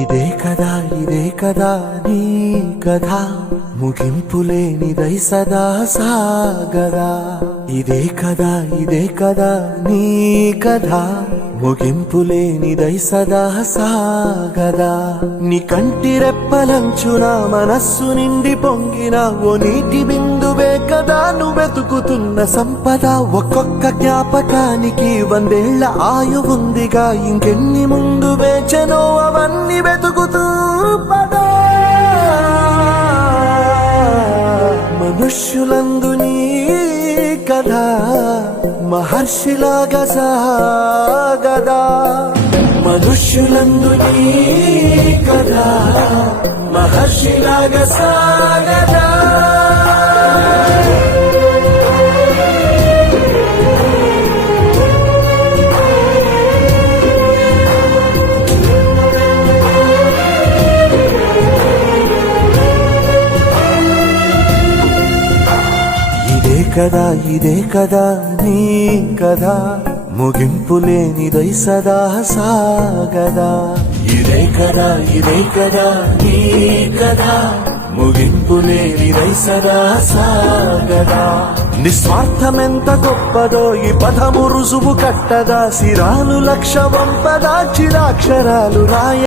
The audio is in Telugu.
ఇదే కదా నీ కథ ముగింపులేనిదై సదా సాగదా. ఇదే కదా నీ కథ ముగింపులేనిదై సదా సాగదా. నీ కంటి రెప్పలంచున మనస్సు నిండి పొంగిన ఓ నీటి బిందువే కదా నువ్వెతుకుతున్న సంపద. ఒక్కొక్క జ్ఞాపకానికి 100 ఏళ్ల ఆయువుందిగా, ఇంకెన్ని ముందు వేచనో అవన్నీ వెతుకుతూ పదా. మనుష్యులందు నీ కథ మహర్షిలాగా సాగదా. మనుష్యులందు నీ కథ మహర్షిలాగా సాగదా. ఇదే కదా నీ కథ ముగింపులేనిదై సదా సాగదా. ఇదే కదా నీ కథ ముగింపులేనిదై సదా సాగదా. నిస్వార్థమెంత గొప్పదో ఈ పదము రుజువు కట్టదా. సిరాలు లక్ష వంపదా చిరాక్షరాలు రాయ